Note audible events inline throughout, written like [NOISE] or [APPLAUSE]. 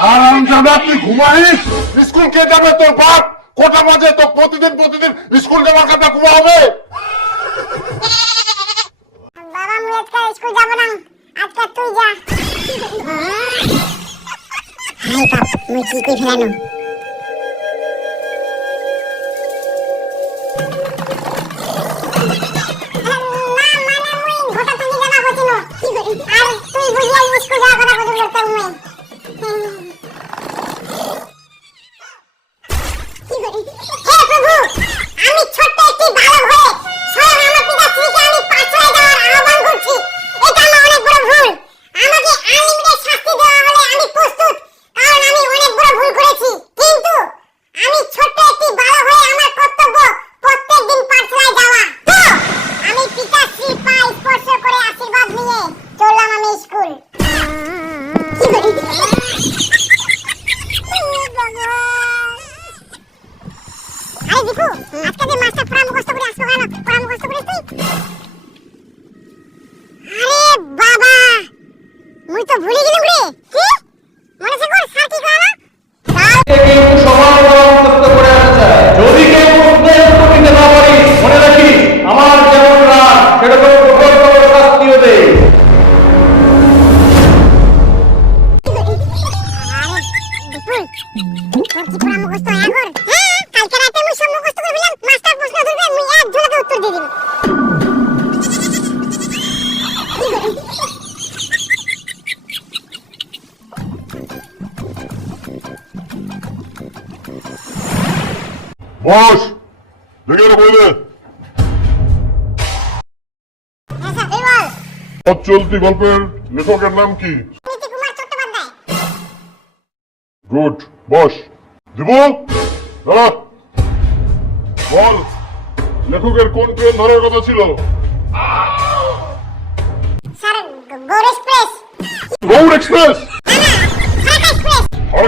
হারাম জাদা তুই ঘুমাইস স্কুল কে যাবে তোর বাপ কোটা বাজে তো প্রতিদিন প্রতিদিন স্কুল যাওয়ার কথা ঘুমা হবে বাবা, মুই আজকে স্কুল যাব না কি কই Oh! [LAUGHS] তো ভুলে গেলাম বস দেখে বল পথ চলতি গল্পের লেখকের নাম কি গুড বস দিব দাঁড়া বল লেখকের কোন ট্রেন ধরার কথা ছিল গৌর এক্সপ্রেস গৌড় এক্সপ্রেস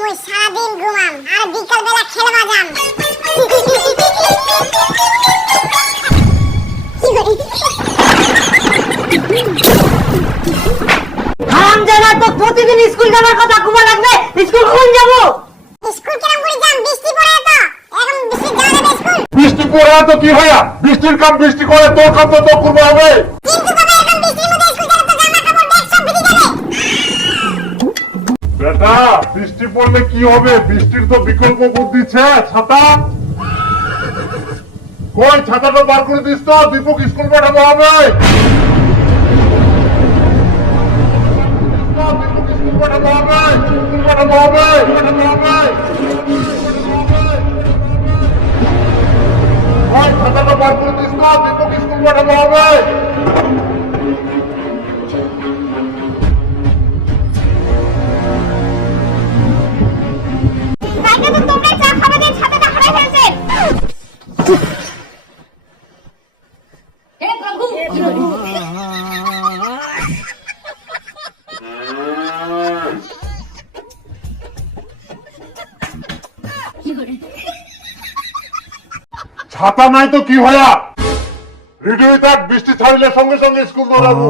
মুই সারাদিন ঘুমাম আর বিকাল বেলা খেলবা যাম। হারাম জানা তো প্রতিদিন স্কুল যাওয়ার কথা ঘুমা লাগবে। স্কুল কখন যাব? স্কুল কেরম করে যাম? বৃষ্টি পড়ে তো। এখন বৃষ্টি যাওয়া যাবে স্কুল। বৃষ্টি পড়ে তো কি হইয়া? বৃষ্টির কাম বৃষ্টি করে তোর কাম তো তোর করব হবে কিন্তু বেটা বৃষ্টি পড়লে কি হবে? বৃষ্টির তো বিকল্প বুদ্ধি ছাতা। কই, ছাতাটা বার করে দিস তো, দীপক স্কুল পাঠাবো হবে। পাঠাবো হবে পাঠাবো হবে পাঠাবো হবে ছাতাটা বার করে দিস তো, দীপক স্কুল পাঠাবো হবে। ছাতা নাই তো কি হয়া? রেডিও তার বৃষ্টি ছাড়িলে সঙ্গে সঙ্গে স্কুল দৌড়াবো